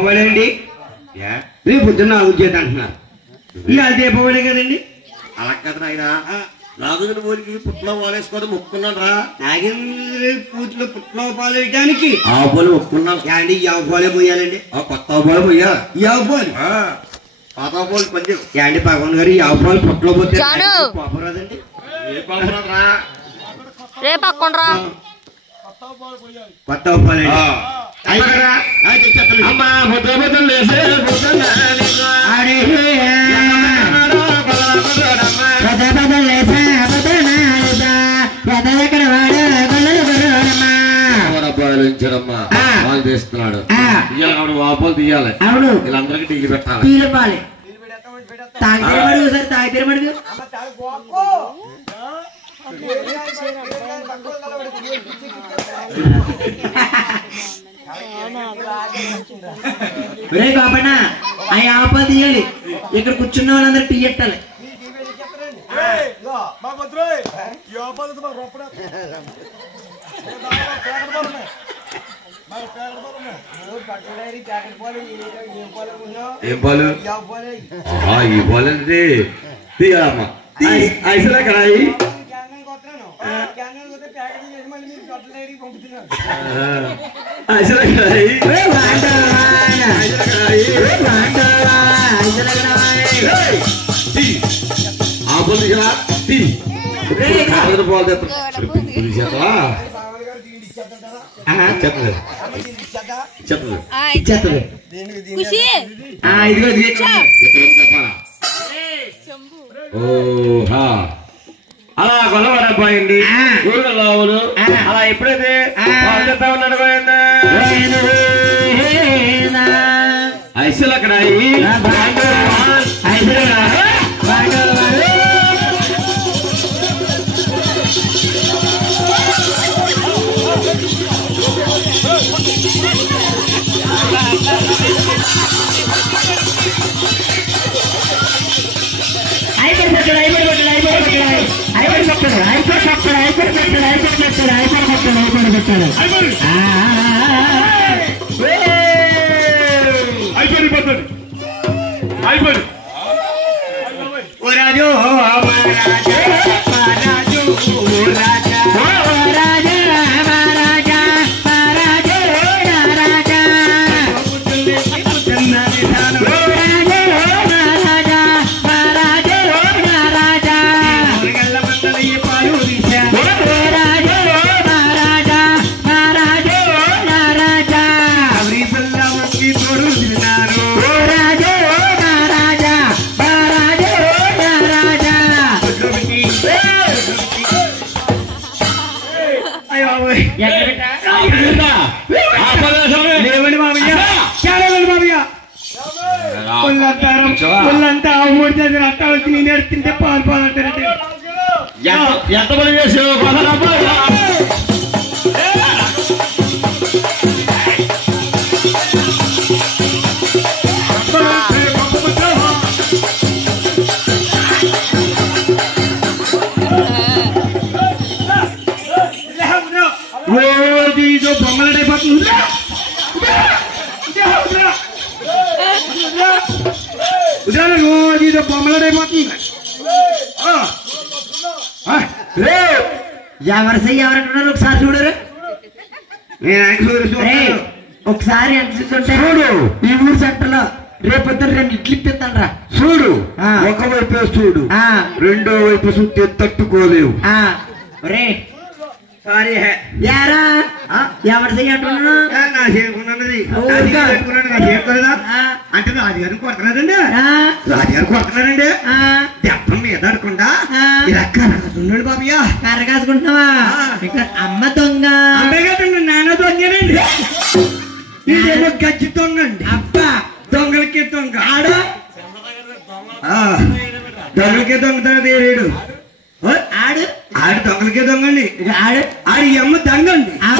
దీపావళి రేపు పొద్దున్న నాలుగు చేత అంటున్నారు. ఇక దీపావళి కదండి. అలా కదా ఆయన రాజుని పోలికి పుట్లో పాలేసుకోవడం మొక్కున్నాడు రా. నాగేంద్ర పూజలో పుట్లో పాలు వేయడానికి ఆవు పాలు మొక్కున్నాడు. అండి యావ పాలే పోయాలండి. కొత్త ఆవు పాలు పోయా యావ పాలు పాత ఆవు పాలు పంచాం. యాండి భగవాన్ గారు యావ పాలు పుట్లో పోతే పాపం రాదండి. ఏ పాపం రా రేపు అక్కండ్రా కొత్త పాలు వాళ్ళు తీస్తున్నాడు. తీయాలి వాపాలు తీయాలి. వీళ్ళందరికీ టీలు పెట్టాలి. బాబన్నా ఆ ఆపాలు తీయాలి. ఇక్కడ కూర్చున్న వాళ్ళందరూ టీ పెట్టాలి. ఏం పాలు ఈ పాలు అంటే తీయాలమ్మా. ఐసలే కడాయి ఐసలే కడాయి ఆపలు తీసరా పాలు చెప్పలేదు చెప్పలేదు ఓహా అలా కొలవడపోయింది ఊళ్ళోవులు అలా ఎప్పుడైతే చెప్తా ఉన్నాడు ఐసులు అక్కడ ఒళ్ళంతా ఆవుమూడితే అట్ట వచ్చి నేను ఎడుతుంటే పాలు పాలు అంటారంటే ఎంత పని చేసావు రోజు బొమ్మలైపోతుంది. రోజు ఇదో బొమ్మలైపోతుంది. ఎవరు ఎవరంటున్నారు ఒకసారి చూడరు. ఒకసారి ఎంత చూస్తుంటే చూడు ఈ ఊరు సెంటర్ లో రేపొద్దు 2 ఇడ్లీ తింటాను రా. చూడు ఒకవైపు చూడు రెండో వైపు చూస్తే తట్టుకోలేవు. రే సారీ యారా ఎవరు చెయ్యట్టున్నా నా చేసుకున్నది అంటే రాజుగారిని కొడుతున్నాడండి. రాజుగారు కొడుతున్నాడండి. దెబ్బ మీద అడకుండా ఇలా కరగాసున్నాడు బాబయ్య. కరగాసుకుంటున్నావా? ఇక్కడ అమ్మ దొంగ నాన్న దొంగనండి. ఇదేమో గచ్చి దొంగండి. అబ్బా దొంగలకి దొంగ ఆడు దొంగలకే దొంగతాడు ఆడు ఆడు దొంగలకే దొంగండి. ఆడు ఆడి అమ్మ దొంగండి.